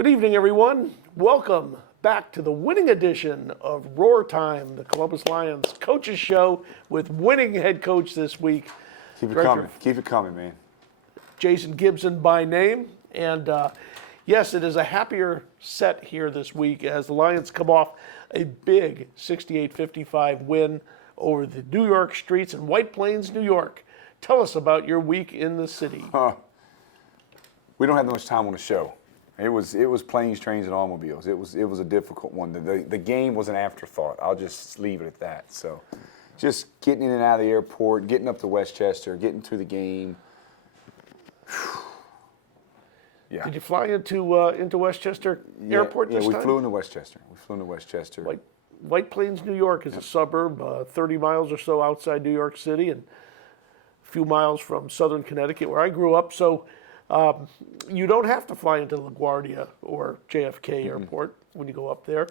Good evening, everyone. Welcome back to the winning edition of Roar Time, the Columbus Lions Coaches Show with winning head coach this week. Keep it coming. Keep it coming, man. Jason Gibson by name. And yes, it is a happier set here this week as the Lions come off a big 68-55 win over the New York streets in White Plains, New York. Tell us about your week in the city. We don't have that much time on the show. It was planes, trains, and automobiles. It was a difficult one. The game was an afterthought. I'll just leave it at that. So, just getting in and out of the airport, getting up to Westchester, getting to the game. Yeah. Did you fly into Westchester Airport this time? Yeah, we flew into Westchester. White Plains, New York is a suburb, 30 miles or so outside New York City and a few miles from southern Connecticut where I grew up. So you don't have to fly into LaGuardia or JFK Airport when you go up there.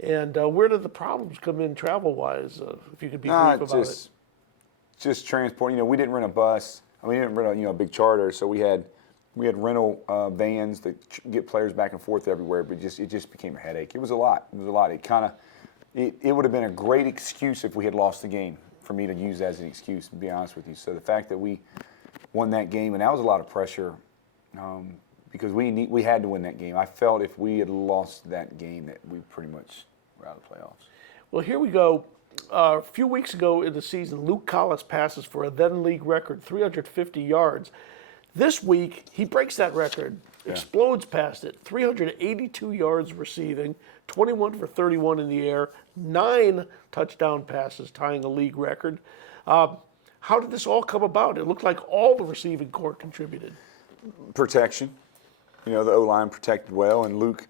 And where did the problems come in travel-wise, if you could be brief about it? Just transport. We didn't rent a bus. We didn't rent a big charter, so we had rental vans that get players back and forth everywhere, but it just became a headache. It was a lot. It would have been a great excuse if we had lost the game for me to use as an excuse, to be honest with you. So the fact that we won that game, and that was a lot of pressure because we had to win that game. I felt if we had lost that game that we pretty much were out of the playoffs. Well, here we go. A few weeks ago in the season, Luke Collis passes for a then-league record, 350 yards. This week, he breaks that record, explodes past it, 382 yards receiving, 21 for 31 in the air, 9 touchdown passes, tying a league record. How did this all come about? It looked like all the receiving corps contributed. Protection. The O-line protected well, and Luke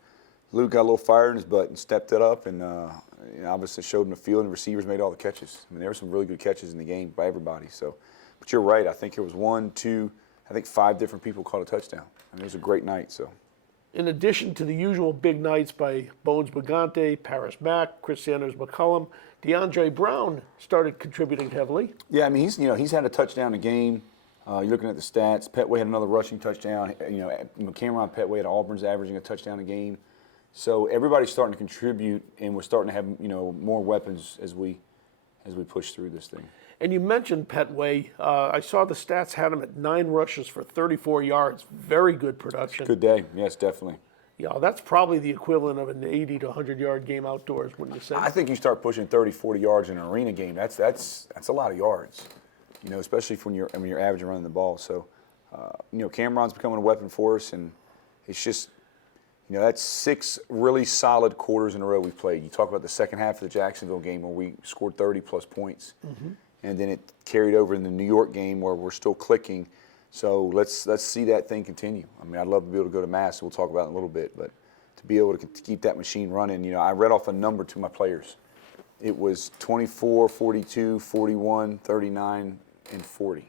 got a little fire in his butt and stepped it up, and obviously showed in the field, and receivers made all the catches. There were some really good catches in the game by everybody. So, but you're right. I think it was 5 different people caught a touchdown. It was a great night. So, in addition to the usual big nights by Bones Bagante, Paris Mack, Chris Sanders McCullum, DeAndre Brown started contributing heavily. Yeah, he's had a touchdown a game. You're looking at the stats. Petway had another rushing touchdown. Cameron Petway at Auburn's averaging a touchdown a game. So everybody's starting to contribute, and we're starting to have more weapons as we push through this thing. And you mentioned Petway. I saw the stats had him at 9 rushes for 34 yards. Very good production. Good day. Yes, definitely. Yeah, that's probably the equivalent of an 80 to 100-yard game outdoors, wouldn't you say? I think you start pushing 30, 40 yards in an arena game. That's a lot of yards. Especially when you're averaging running the ball. So, Cameron's becoming a weapon for us, and it's just, that's 6 really solid quarters in a row we've played. You talk about the second half of the Jacksonville game where we scored 30-plus points, and then it carried over in the New York game where we're still clicking. So let's see that thing continue. I'd love to be able to go to Mass, we'll talk about it in a little bit, but to be able to keep that machine running, I read off a number to my players. It was 24, 42, 41, 39, and 40.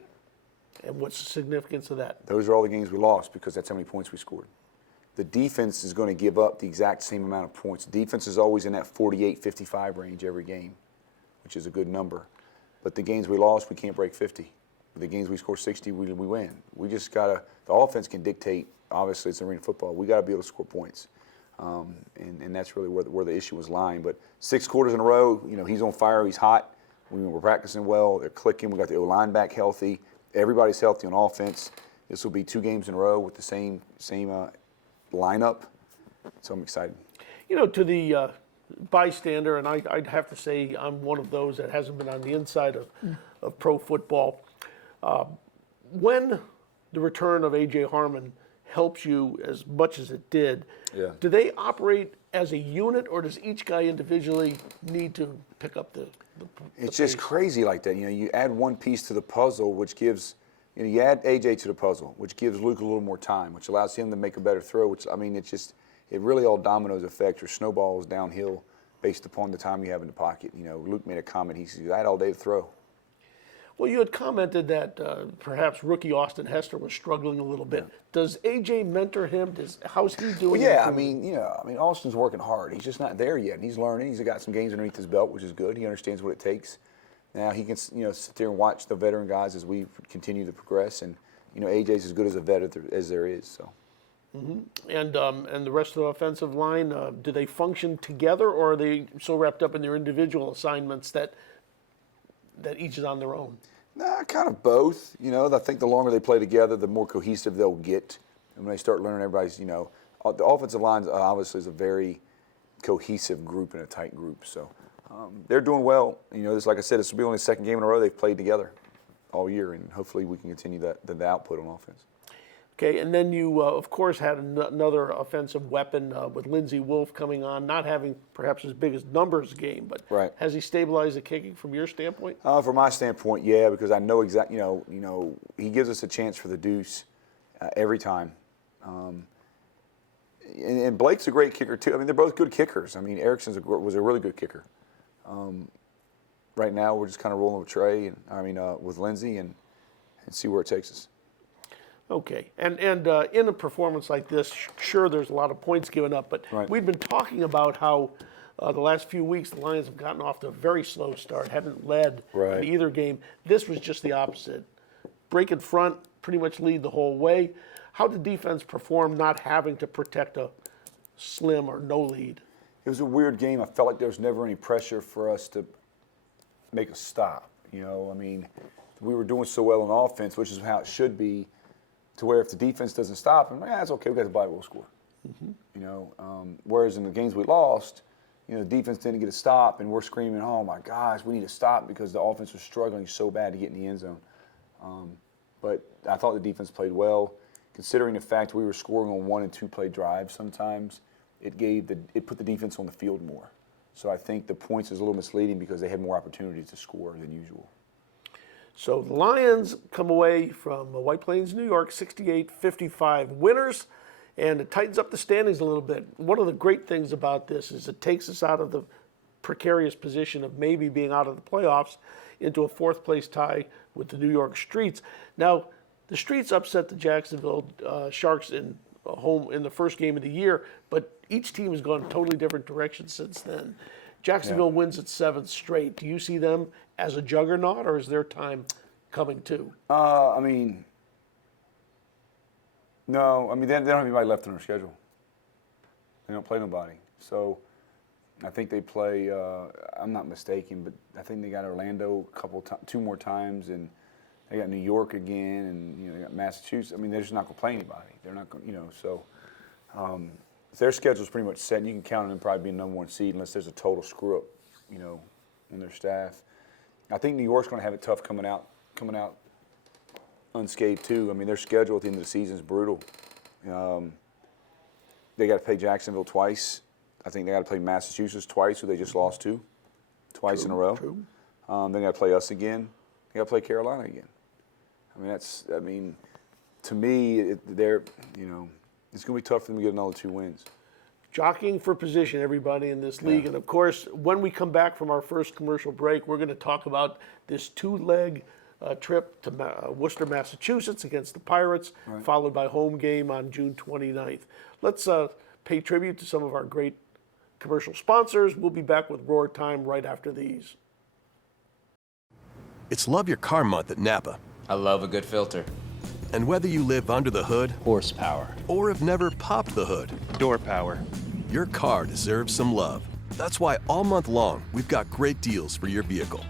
And what's the significance of that? Those are all the games we lost because that's how many points we scored. The defense is going to give up the exact same amount of points. The defense is always in that 48-55 range every game, which is a good number. But the games we lost, we can't break 50. The games we score 60, we win. We just got to – the offense can dictate. Obviously, it's arena football. We got to be able to score points. And that's really where the issue was lying. But 6 quarters in a row, he's on fire. He's hot. We're practicing well. They're clicking. We got the O-line back healthy. Everybody's healthy on offense. This will be 2 games in a row with the same lineup. So I'm excited. To the bystander, and I'd have to say I'm one of those that hasn't been on the inside of pro football. When the return of A.J. Harmon helps you as much as it did, do they operate as a unit, or does each guy individually need to pick up the It's just crazy like that. You add one piece to the puzzle, which gives, you add AJ to the puzzle, which gives Luke a little more time, which allows him to make a better throw, it really all dominoes effect or snowballs downhill based upon the time you have in the pocket. Luke made a comment, he said, I had all day to throw. Well, you had commented that perhaps rookie Austin Hester was struggling a little bit. Yeah. Does AJ mentor him? How's he doing? Well, Austin's working hard. He's just not there yet. He's learning. He's got some games underneath his belt, which is good. He understands what it takes. Now he can, sit there and watch the veteran guys as we continue to progress. And, AJ's as good as a vet as there is. So. And the rest of the offensive line, do they function together, or are they so wrapped up in their individual assignments that each is on their own? Nah, kind of both. I think the longer they play together, the more cohesive they'll get. And when they start learning everybody's, the offensive line obviously is a very cohesive group and a tight group. So they're doing well. This, like I said, this will be only the second game in a row they've played together all year, and hopefully we can continue the output on offense. Okay, and then you, of course, had another offensive weapon with Lindsey Wolf coming on, not having perhaps his biggest numbers game, but right. Has he stabilized the kicking from your standpoint? From my standpoint, yeah, because I know exactly, he gives us a chance for the deuce every time. And Blake's a great kicker, too. I mean, they're both good kickers. I mean, Erickson was a really good kicker. Right now, we're just kind of rolling with Trey, with Lindsey, and see where it takes us. Okay, and in a performance like this, sure, there's a lot of points given up, but right. We've been talking about how the last few weeks the Lions have gotten off to a very slow start, haven't led right. in either game. This was just the opposite. Break in front, pretty much lead the whole way. How did defense perform not having to protect a slim or no lead? It was a weird game. I felt like there was never any pressure for us to make a stop. We were doing so well on offense, which is how it should be, to where if the defense doesn't stop, that's okay, we got the ball, we'll score. Whereas in the games we lost, the defense didn't get a stop, and we're screaming, oh my gosh, we need to stop, because the offense was struggling so bad to get in the end zone. But I thought the defense played well, considering the fact we were scoring on 1- and 2-play drives sometimes. It put the defense on the field more. So I think the points is a little misleading because they had more opportunities to score than usual. So the Lions come away from White Plains, New York, 68-55 winners, and it tightens up the standings a little bit. One of the great things about this is it takes us out of the precarious position of maybe being out of the playoffs into a fourth-place tie with the New York Streets. Now, the Streets upset the Jacksonville Sharks in the first game of the year, but each team has gone totally different directions since then. Jacksonville wins its 7th straight. Do you see them as a juggernaut, or is their time coming too? No. They don't have anybody left on their schedule. They don't play nobody. So I think they play, I'm not mistaken, but I think they got Orlando 2 more times, and they got New York again, and they got Massachusetts. They're just not going to play anybody. They're not going, so their schedule's pretty much set, and you can count on them probably being number 1 seed unless there's a total screw up, on their staff. I think New York's going to have it tough coming out unscathed too. Their schedule at the end of the season is brutal. They got to play Jacksonville twice. I think they got to play Massachusetts twice, who they just lost to, twice in a row. True. They got to play us again. They got to play Carolina again. To me, it's going to be tough for them to get another 2 wins. Jockeying for position, everybody in this league. And, of course, when we come back from our first commercial break, we're going to talk about this 2-leg trip to Worcester, Massachusetts against the Pirates, followed by home game on June 29th. Let's pay tribute to some of our great commercial sponsors. We'll be back with Roar Time right after these. It's Love Your Car Month at Napa. I love a good filter. And whether you live under the hood, horsepower, or have never popped the hood, door power, your car deserves some love. That's why all month long, we've got great deals for your vehicle.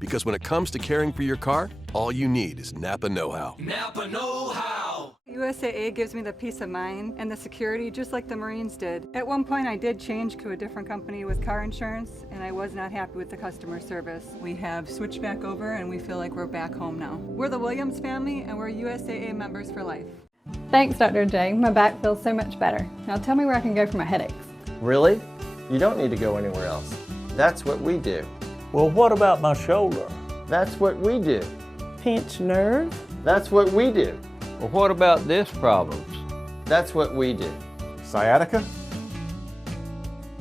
Because when it comes to caring for your car, all you need is Napa know-how. Napa know-how. USAA gives me the peace of mind and the security just like the Marines did. At one point I did change to a different company with car insurance and I was not happy with the customer service. We have switched back over and we feel like we're back home now. We're the Williams family and we're USAA members for life. Thanks, Dr. J. My back feels so much better. Now tell me where I can go for my headaches. Really? You don't need to go anywhere else. That's what we do. Well, what about my shoulder? That's what we do. Pinched nerve? That's what we do. Well, what about disc problems? That's what we do. Sciatica?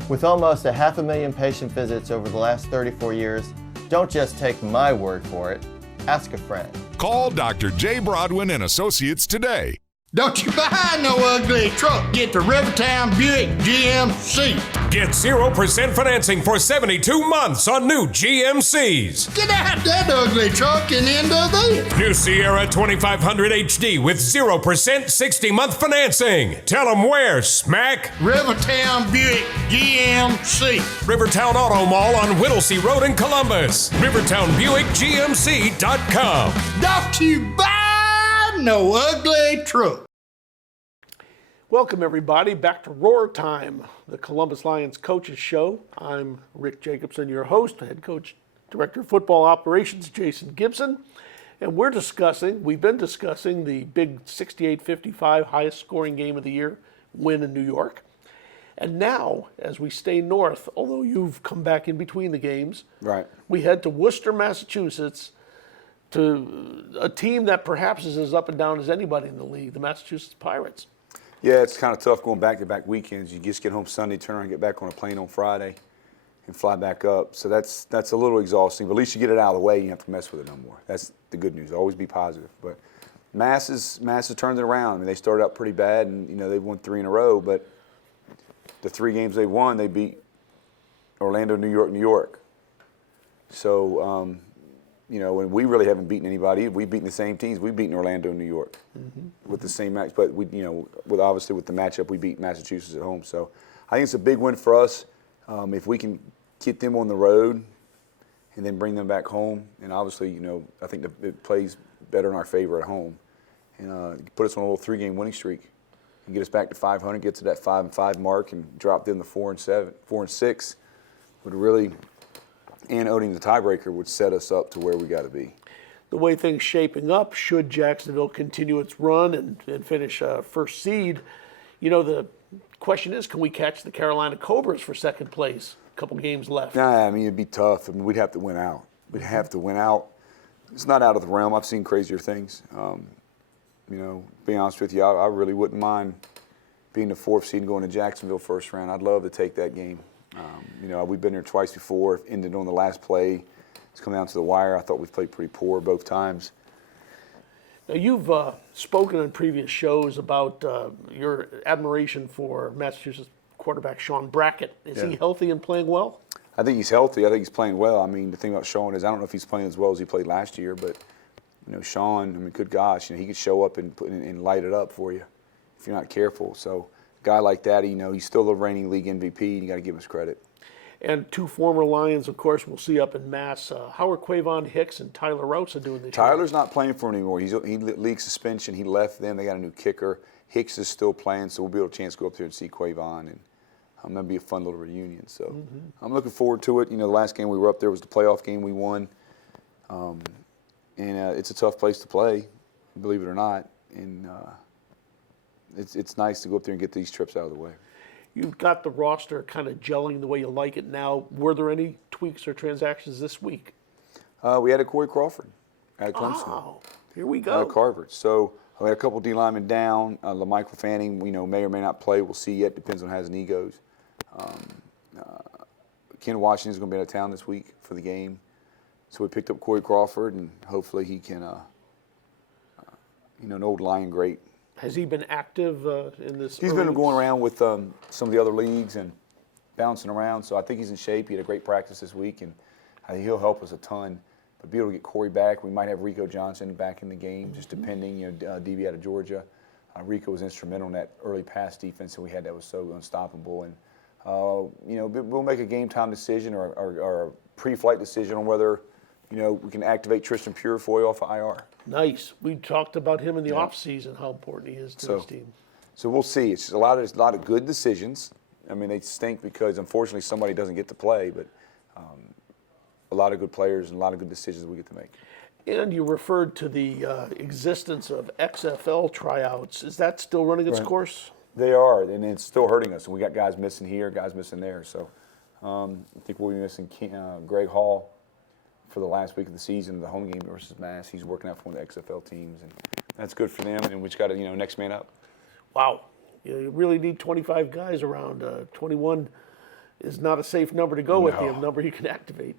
With almost 500,000 patient visits over the last 34 years, don't just take my word for it. Ask a friend. Call Dr. J. Broadwin and Associates today. Don't you buy no ugly truck. Get the Rivertown Buick GMC. Get 0% financing for 72 months on new GMCs. Get out that ugly truck and into this. New Sierra 2500 HD with 0% 60-month financing. Tell them where, Smack. Rivertown Buick GMC. Rivertown Auto Mall on Whittlesey Road in Columbus. RivertownBuickGMC.com. Don't you buy no ugly truck. Welcome, everybody, back to Roar Time, the Columbus Lions Coaches Show. I'm Rick Jacobson, your host, head coach, director of football operations, Jason Gibson. And we've been discussing the big 68-55 highest scoring game of the year win in New York. And now, as we stay north, although you've come back in between the games, Right. we head to Worcester, Massachusetts, to a team that perhaps is as up and down as anybody in the league, the Massachusetts Pirates. Yeah, it's kind of tough going back-to-back weekends. You just get home Sunday, turn around and get back on a plane on Friday and fly back up. So that's a little exhausting, but at least you get it out of the way. You don't have to mess with it no more. That's the good news. Always be positive. But Mass has turned it around. I mean, they started out pretty bad, and, they won 3 in a row, but the 3 games they won, they beat Orlando, New York, New York. So, and we really haven't beaten anybody. We've beaten the same teams. We've beaten Orlando, New York with the same match. But with the matchup, we beat Massachusetts at home. So I think it's a big win for us. If we can get them on the road and then bring them back home, and obviously, I think it plays better in our favor at home, and put us on a little 3-game winning streak and get us back to 500, get to that 5-5 mark, and drop them to 4-6 would really. And owning the tiebreaker would set us up to where we got to be. The way things shaping up, should Jacksonville continue its run and finish first seed, the question is, can we catch the Carolina Cobras for second place? A couple games left. Nah, I mean, it'd be tough. I mean, we'd have to win out. We'd have to win out. It's not out of the realm. I've seen crazier things. Being honest with you, I really wouldn't mind being the 4th seed and going to Jacksonville first round. I'd love to take that game. We've been there twice before, ended on the last play. It's come down to the wire. I thought we played pretty poor both times. Now, you've spoken on previous shows about your admiration for Massachusetts quarterback Sean Brackett. Is he healthy and playing well? I think he's healthy. I think he's playing well. I mean, the thing about Sean is I don't know if he's playing as well as he played last year, but, Sean, I mean, good gosh, he could show up and light it up for you if you're not careful. So a guy like that, he's still the reigning league MVP, and you got to give us credit. And 2 former Lions, of course, we'll see up in Mass. How are Quavon Hicks and Tyler Rosa doing this year? Tyler's not playing for him anymore. He league suspension. He left them. They got a new kicker. Hicks is still playing, so we'll be able to chance to go up there and see Quavon, and that'll be a fun little reunion. So I'm looking forward to it. The last game we were up there was the playoff game we won, and it's a tough place to play, believe it or not, and it's nice to go up there and get these trips out of the way. You've got the roster kind of gelling the way you like it now. Were there any tweaks or transactions this week? We had a Corey Crawford at Clemson. Oh, here we go. Out of Harvard. So we had a couple D linemen down. LaMichael Fanning, may or may not play. We'll see yet. Depends on how his knee goes. Ken Washington's going to be out of town this week for the game. So we picked up Corey Crawford, and hopefully he can, an old Lion great. Has he been active in this? He's been going around with some of the other leagues and bouncing around, so I think he's in shape. He had a great practice this week, and I think he'll help us a ton. But be able to get Corey back, we might have Rico Johnson back in the game, just depending. DB out of Georgia. Rico was instrumental in that early pass defense that we had that was so unstoppable. And we'll make a game time decision or a pre-flight decision on whether we can activate Tristan Purefoy off of IR. Nice. We talked about him in the offseason, how important he is to this team. So we'll see. It's just a lot of good decisions. I mean, they stink because, unfortunately, somebody doesn't get to play, but a lot of good players and a lot of good decisions we get to make. And you referred to the existence of XFL tryouts. Is that still running its course? They are, and it's still hurting us. And we got guys missing here, guys missing there. So I think we'll be missing Greg Hall for the last week of the season, the home game versus Mass. He's working out for one of the XFL teams, and that's good for them. And we just got to, next man up. Wow. You really need 25 guys around. 21 is not a safe number to go with, the number you can activate.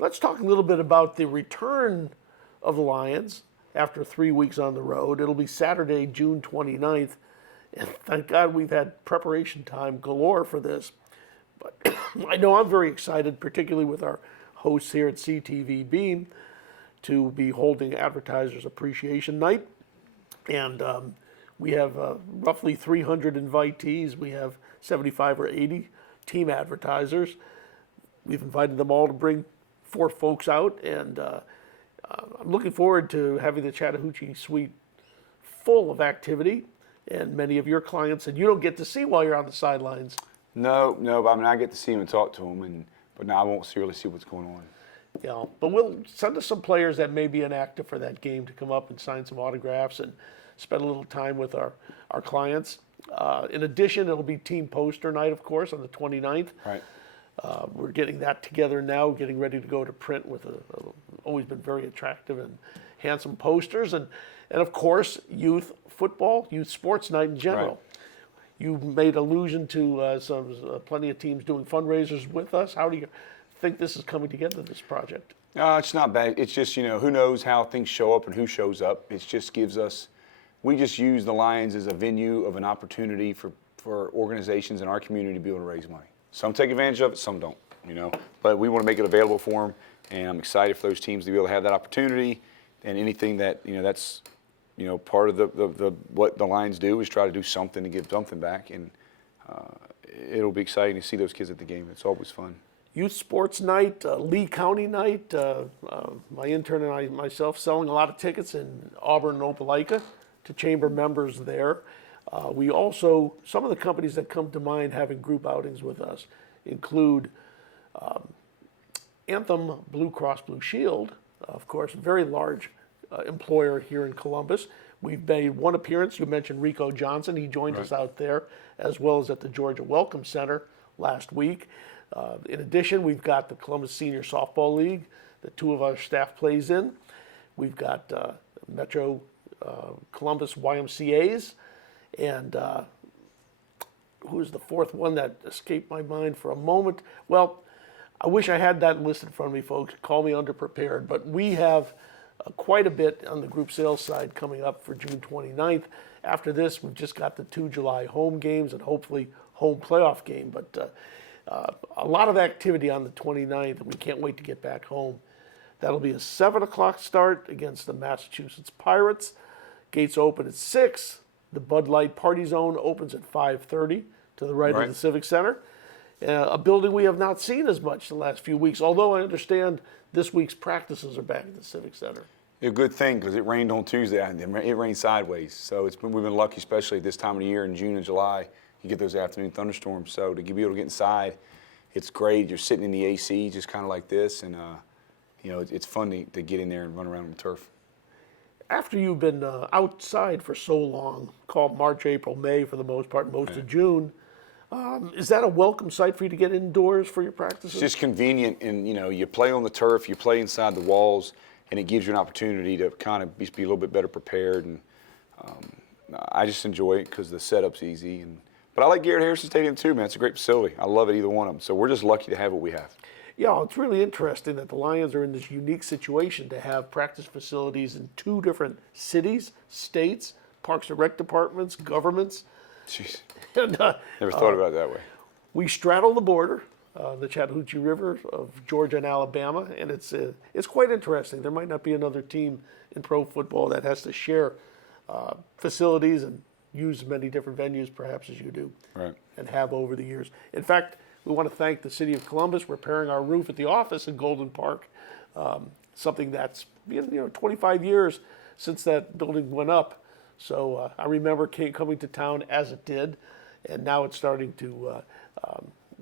Let's talk a little bit about the return of the Lions after 3 weeks on the road. It'll be Saturday, June 29th. And thank God we've had preparation time galore for this. But I know I'm very excited, particularly with our hosts here at CTV Beam, to be holding Advertisers Appreciation Night. And we have roughly 300 invitees. We have 75 or 80 team advertisers. We've invited them all to bring 4 folks out, and I'm looking forward to having the Chattahoochee Suite full of activity and many of your clients that you don't get to see while you're on the sidelines. No, but I mean, I get to see him and talk to him, but now I won't really see what's going on. Yeah, but we'll send us some players that may be inactive for that game to come up and sign some autographs and spend a little time with our clients. In addition, it'll be team poster night, of course, on the 29th. Right. We're getting that together now, getting ready to go to print with always been very attractive and handsome posters. And of course, youth football, youth sports night in general. Right. You made allusion to plenty of teams doing fundraisers with us. How do you think this is coming together, this project? It's not bad. It's just, who knows how things show up and who shows up. It just gives us, we just use the Lions as a venue of an opportunity for organizations in our community to be able to raise money. Some take advantage of it, some don't, But we want to make it available for them, and I'm excited for those teams to be able to have that opportunity. And anything that, that's, part of the what the Lions do is try to do something to give something back. And it'll be exciting to see those kids at the game. It's always fun. Youth sports night, Lee County night. My intern and I myself selling a lot of tickets in Auburn and Opelika to chamber members there. We also, some of the companies that come to mind having group outings with us include Anthem Blue Cross Blue Shield, of course, very large employer here in Columbus. We've made one appearance. You mentioned Rico Johnson. He joined us out there, as well as at the Georgia Welcome Center last week. In addition, we've got the Columbus Senior Softball League that 2 of our staff plays in. We've got Metro Columbus YMCA's, and who's the 4th one that escaped my mind for a moment? Well, I wish I had that listed in front of me, folks. Call me underprepared, but we have quite a bit on the group sales side coming up for June 29th. After this, we've just got the 2 July home games and hopefully home playoff game, but a lot of activity on the 29th, and we can't wait to get back home. That'll be a 7 o'clock start against the Massachusetts Pirates. Gates open at 6. The Bud Light Party Zone opens at 5:30 to the right of the Civic Center. A building we have not seen as much the last few weeks, although I understand this week's practices are back at the Civic Center. A good thing, because it rained on Tuesday, and it rained sideways. So we've been lucky, especially this time of the year in June and July. You get those afternoon thunderstorms. So to be able to get inside, it's great. You're sitting in the AC just kind of like this, and it's fun to get in there and run around on the turf. After you've been outside for so long, called March, April, May for the most part, most of June, is that a welcome sight for you to get indoors for your practices? It's just convenient, and you play on the turf, you play inside the walls, and it gives you an opportunity to kind of be a little bit better prepared. And I just enjoy it because the setup's easy. But I like Garrett Harrison Stadium too, man. It's a great facility. I love it, either one of them. So we're just lucky to have what we have. Yeah, it's really interesting that the Lions are in this unique situation to have practice facilities in 2 different cities, states, Parks and Rec departments, governments. Jeez. And, never thought about it that way. We straddle the border, the Chattahoochee River of Georgia and Alabama, and it's quite interesting. There might not be another team in pro football that has to share facilities and use many different venues perhaps as you do, right, and have over the years. In fact, we want to thank the City of Columbus repairing our roof at the office in Golden Park, something that's 25 years since that building went up. So I remember coming to town as it did, and now it's starting to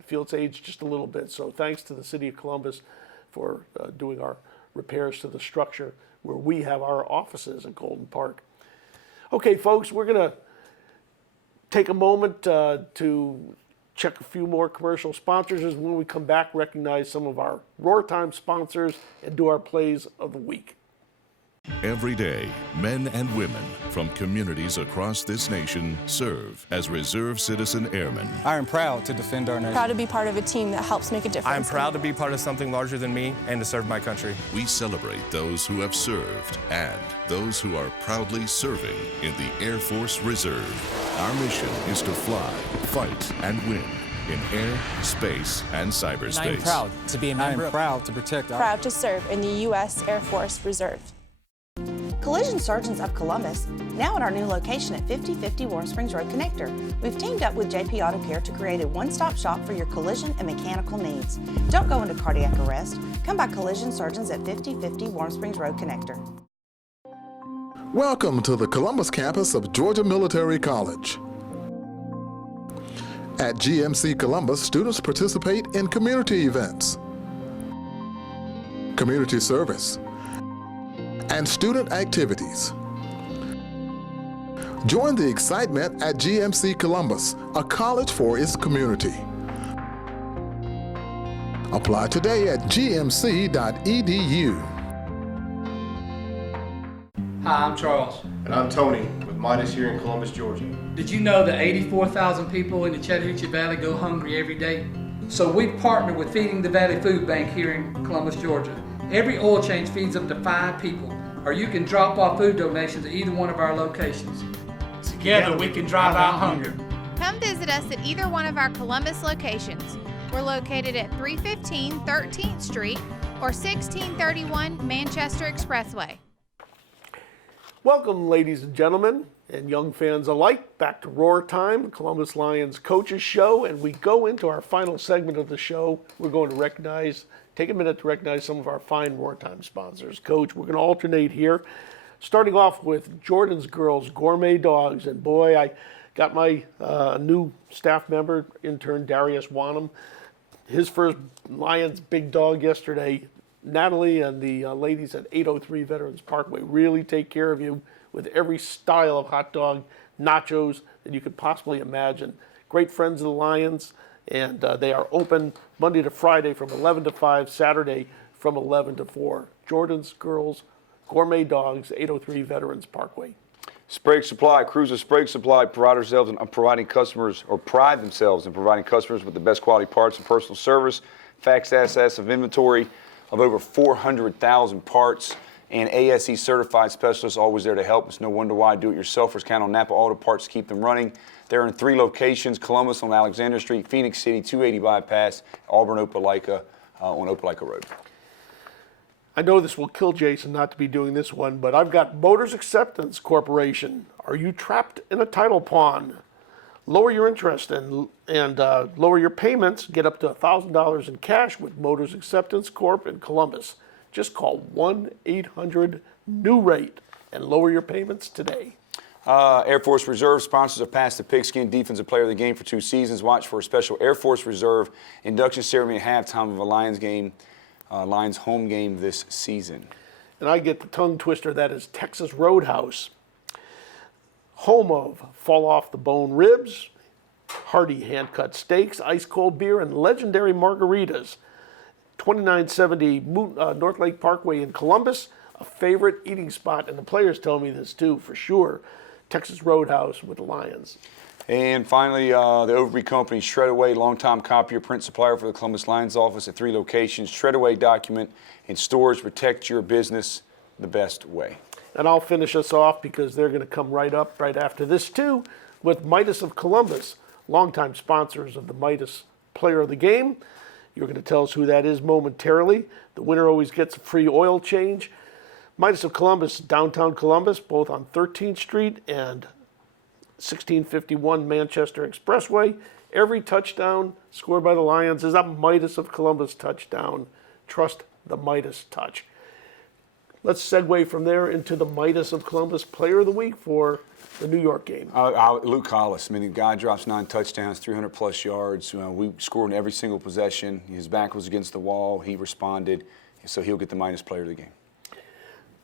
feel its age just a little bit. So thanks to the City of Columbus for doing our repairs to the structure where we have our offices at Golden Park. Okay, folks, we're going to take a moment to check a few more commercial sponsors, as when we come back, recognize some of our Roar Time sponsors and do our plays of the week. Every day, men and women from communities across this nation serve as Reserve Citizen Airmen. I am proud to defend our nation. Proud to be part of a team that helps make a difference. I am proud to be part of something larger than me and to serve my country. We celebrate those who have served and those who are proudly serving in the Air Force Reserve. Our mission is to fly, fight, and win in air, space, and cyberspace. I am proud to be a member. I am proud to protect our... Proud to serve in the U.S. Air Force Reserve. Collision Surgeons of Columbus, now at our new location at 5050 Warm Springs Road Connector. We've teamed up with JP Auto Care to create a one-stop shop for your collision and mechanical needs. Don't go into cardiac arrest. Come by Collision Surgeons at 5050 Warm Springs Road Connector. Welcome to the Columbus campus of Georgia Military College. At GMC Columbus, students participate in community events, community service, and student activities. Join the excitement at GMC Columbus, a college for its community. Apply today at gmc.edu. Hi, I'm Charles. And I'm Tony with Midas here in Columbus, Georgia. Did you know that 84,000 people in the Chattahoochee Valley go hungry every day? So we partner with Feeding the Valley Food Bank here in Columbus, Georgia. Every oil change feeds up to 5 people, or you can drop off food donations at either one of our locations. Together we can drive out hunger. Come visit us at either one of our Columbus locations. We're located at 315 13th Street or 1631 Manchester Expressway. Welcome, ladies and gentlemen, and young fans alike, back to Roar Time, Columbus Lions Coaches Show, and we go into our final segment of the show. We're going to take a minute to recognize some of our fine Roar Time sponsors. Coach, we're going to alternate here, starting off with Jordan's Girls Gourmet Dogs, and boy, I got my new staff member, intern Darius Wanham, his first Lions big dog yesterday. Natalie and the ladies at 803 Veterans Parkway really take care of you with every style of hot dog, nachos that you could possibly imagine. Great friends of the Lions, and they are open Monday to Friday from 11 to 5, Saturday from 11 to 4. Jordan's Girls Gourmet Dogs, 803 Veterans Parkway. Sprague Supply, Cruiser Sprague Supply pride themselves in providing customers with the best quality parts and personal service. Facts access of inventory of over 400,000 parts, and ASE certified specialists always there to help. It's no wonder why do-it-yourselfers count on Napa Auto Parts to keep them running. They're in 3 locations: Columbus on Alexander Street, Phoenix City, 280 Bypass, Auburn, Opelika on Opelika Road. I know this will kill Jason not to be doing this one, but I've got Motors Acceptance Corporation. Are you trapped in a title pond? Lower your interest and lower your payments. Get up to $1,000 in cash with Motors Acceptance Corp in Columbus. Just call 1-800-NEW-RATE and lower your payments today. Air Force Reserve sponsors have passed the Pigskin Defensive Player of the Game for 2 seasons. Watch for a special Air Force Reserve induction ceremony at halftime of a Lions home game this season. And I get the tongue twister that is Texas Roadhouse, home of fall-off-the-bone ribs, hearty hand-cut steaks, ice-cold beer, and legendary margaritas. 2970 North Lake Parkway in Columbus, a favorite eating spot, and the players tell me this too, for sure. Texas Roadhouse with the Lions. And finally, the Overby Company, Shred-Away, longtime copier print supplier for the Columbus Lions office at 3 locations. Shred-Away document and storage, protect your business the best way. And I'll finish us off because they're going to come right up right after this too with Midas of Columbus, longtime sponsors of the Midas Player of the Game. You're going to tell us who that is momentarily. The winner always gets a free oil change. Midas of Columbus, downtown Columbus, both on 13th Street and 1651 Manchester Expressway. Every touchdown scored by the Lions is a Midas of Columbus touchdown. Trust the Midas touch. Let's segue from there into the Midas of Columbus Player of the Week for the New York game. Luke Collis. I mean, the guy drops 9 touchdowns, 300-plus yards. We scored in every single possession. His back was against the wall. He responded. So he'll get the Midas Player of the game.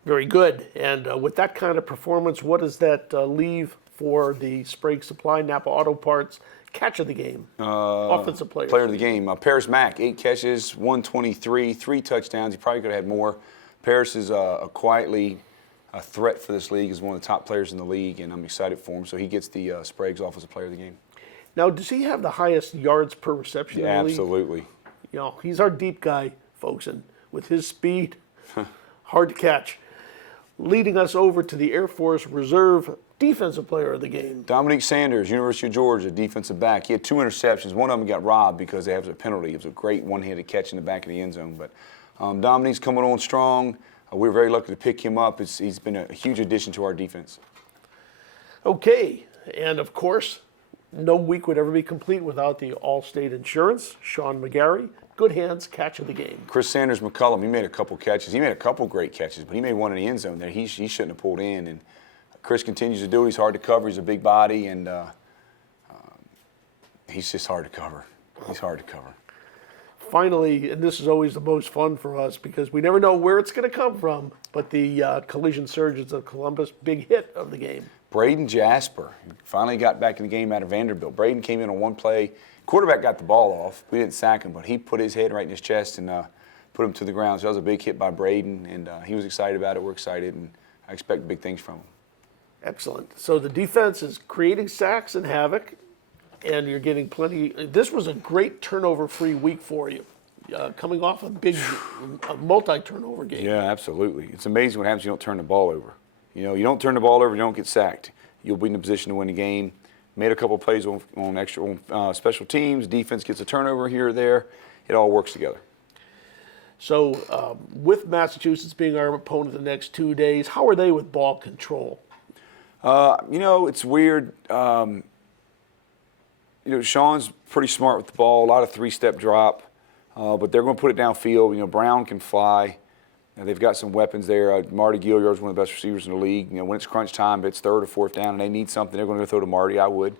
Very good. And with that kind of performance, what does that leave for the Sprague Supply Napa Auto Parts catch of the game? Offensive player. Player of the game. Paris Mack, 8 catches, 123, 3 touchdowns. He probably could have had more. Paris is quietly a threat for this league. He's one of the top players in the league, and I'm excited for him. So he gets the Sprague's Offensive Player of the Game. Now, does he have the highest yards per reception in the league? Absolutely. You know, he's our deep guy, folks, and with his speed, hard to catch. Leading us over to the Air Force Reserve Defensive Player of the Game. Dominick Sanders, University of Georgia, defensive back. He had 2 interceptions. One of them got robbed because they have a penalty. It was a great one-handed catch in the back of the end zone. But Dominique's coming on strong. We were very lucky to pick him up. He's been a huge addition to our defense. Okay, and of course, no week would ever be complete without the Allstate Insurance, Sean McGarry. Good hands, catch of the game. Chris Sanders McCullum, he made a couple catches. He made a couple great catches, but he made one in the end zone there. He shouldn't have pulled in. And Chris continues to do it. He's hard to cover. He's a big body, and he's just hard to cover. He's hard to cover. Finally, and this is always the most fun for us because we never know where it's going to come from, but the Collision Surgeons of Columbus, big hit of the game. Braden Jasper finally got back in the game out of Vanderbilt. Braden came in on one play. Quarterback got the ball off. We didn't sack him, but he put his head right in his chest and put him to the ground. So that was a big hit by Braden, and he was excited about it. We're excited, and I expect big things from him. Excellent. So the defense is creating sacks and havoc, and you're getting plenty. This was a great turnover-free week for you, coming off a multi-turnover game. Yeah, absolutely. It's amazing what happens when you don't turn the ball over. You know, you don't turn the ball over, you don't get sacked. You'll be in a position to win the game. Made a couple of plays on special teams. Defense gets a turnover here or there. It all works together. So with Massachusetts being our opponent the next 2 days, how are they with ball control? You know, it's weird. You know, Sean's pretty smart with the ball, a lot of 3-step drop, but they're going to put it downfield. You know, Brown can fly. They've got some weapons there. Marty Gilliard's one of the best receivers in the league. You know, when it's crunch time, if it's 3rd or 4th down and they need something, they're going to go throw to Marty. I would.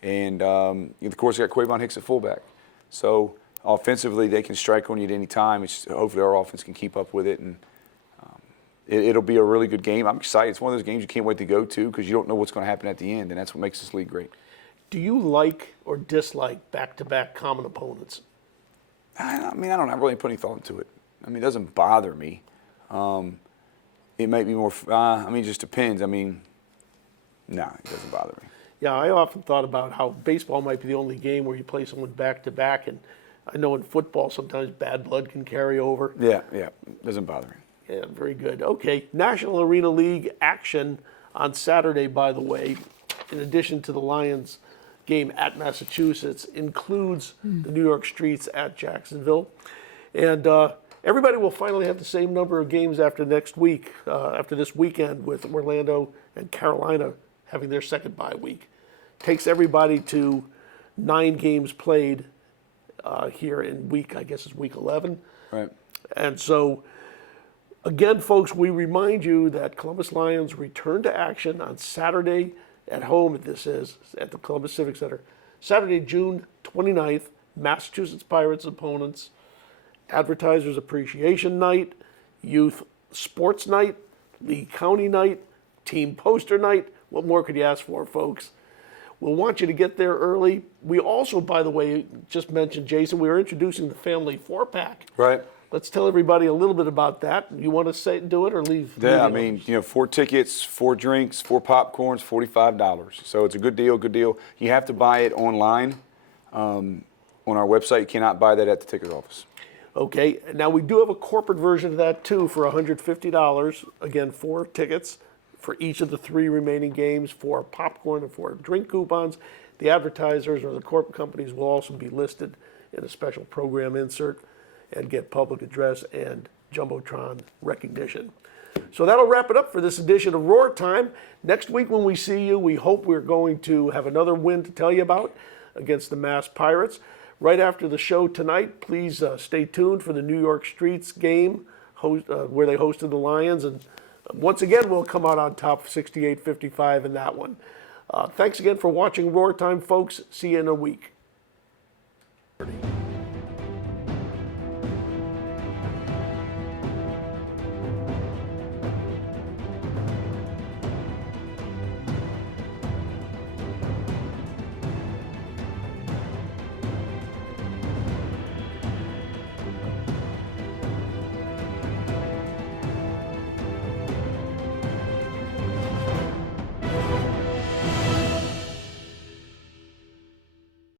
And, of course, they got Quavon Hicks at fullback. So offensively, they can strike on you at any time. It's hopefully our offense can keep up with it, and it'll be a really good game. I'm excited. It's one of those games you can't wait to go to because you don't know what's going to happen at the end, and that's what makes this league great. Do you like or dislike back-to-back common opponents? I mean, I don't really put any thought into it. I mean, it doesn't bother me. It might be more, I mean, it just depends. I mean, no, it doesn't bother me. Yeah, I often thought about how baseball might be the only game where you play someone back-to-back, and I know in football sometimes bad blood can carry over. Yeah, it doesn't bother me. Yeah, very good. Okay, National Arena League action on Saturday, by the way, in addition to the Lions game at Massachusetts, includes the New York Streets at Jacksonville. And everybody will finally have the same number of games after next week, after this weekend, with Orlando and Carolina having their second bye week. Takes everybody to 9 games played here in week, I guess it's week 11. Right. And so, again, folks, we remind you that Columbus Lions return to action on Saturday at home, this is, at the Columbus Civic Center. Saturday, June 29th, Massachusetts Pirates opponents, Advertisers Appreciation Night, Youth Sports Night, Lee County Night, Team Poster Night. What more could you ask for, folks? We'll want you to get there early. We also, by the way, just mentioned, Jason, we are introducing the Family 4-Pack. Right. Let's tell everybody a little bit about that. You want to do it or leave? Yeah, I mean, 4 tickets, 4 drinks, 4 popcorns, $45. So it's a good deal, You have to buy it online on our website. You cannot buy that at the ticket office. Okay, now we do have a corporate version of that too for $150. Again, 4 tickets for each of the 3 remaining games, 4 popcorn and 4 drink coupons. The advertisers or the corporate companies will also be listed in a special program insert and get public address and Jumbotron recognition. So that'll wrap it up for this edition of Roar Time. Next week when we see you, we hope we're going to have another win to tell you about against the Mass Pirates. Right after the show tonight, please stay tuned for the New York Streets game where they hosted the Lions. And once again, we'll come out on top 68-55 in that one. Thanks again for watching Roar Time, folks. See you in a week.